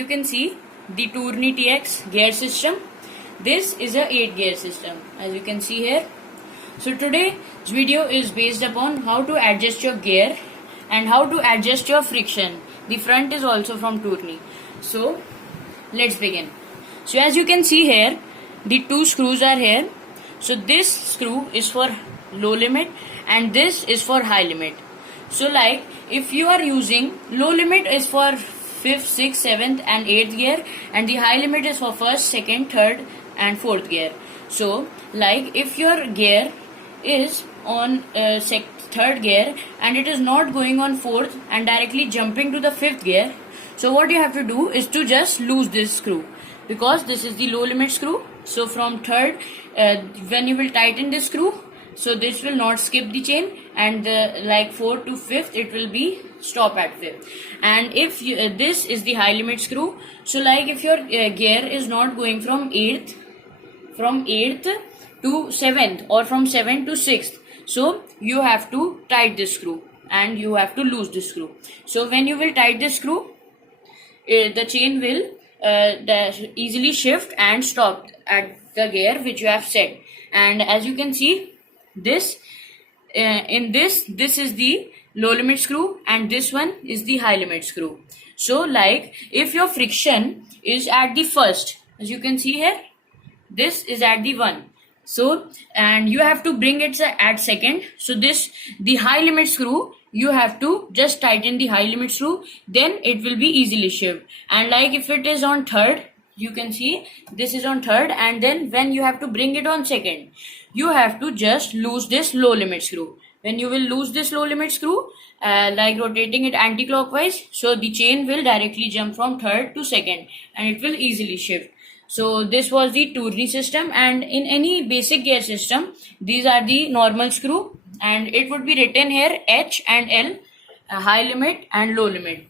you can see the Tourney TX gear system. This is a 8 gear system, as you can see here. So today's video is based upon how to adjust your gear and how to adjust your friction. The front is also from Tourney. So let's begin. So as you can see here, the two screws are here. So this screw is for low limit and this is for high limit. So like if you are using low limit is for 5th, 6th, 7th and 8th gear, and the high limit is for 1st, 2nd, 3rd and 4th gear. So like if your gear is on 3rd gear and it is not going on 4th and directly jumping to the 5th gear, so what you have to do is to just loose this screw, because this is the low limit screw. So from 3rd, when you will tighten this screw, so this will not skip the chain, and like 4th to 5th it will be stop at 5th. And if you, this is the high limit screw, so like if your gear is not going from 8th to 7th or from 7th to 6th, so you have to tighten this screw and you have to loose this screw. So when you will tighten this screw, the chain will easily shift and stop at the gear which you have set. And as you can see, this this is the low limit screw and this one is the high limit screw. So like if your friction is at the first, as you can see here, this is at the 1, so and you have to bring it at second. So this, the high limit screw, you have to just tighten the high limit screw, then it will be easily shift. And like if it is on 3rd, you can see this is on 3rd, and then when you have to bring it on 2nd, you have to just loose this low limit screw. When you will lose this low limit screw, like rotating it anti-clockwise, so the chain will directly jump from 3rd to 2nd and it will easily shift. So this was the Tourney system, and in any basic gear system, these are the normal screw, and it would be written here H and L, high limit and low limit.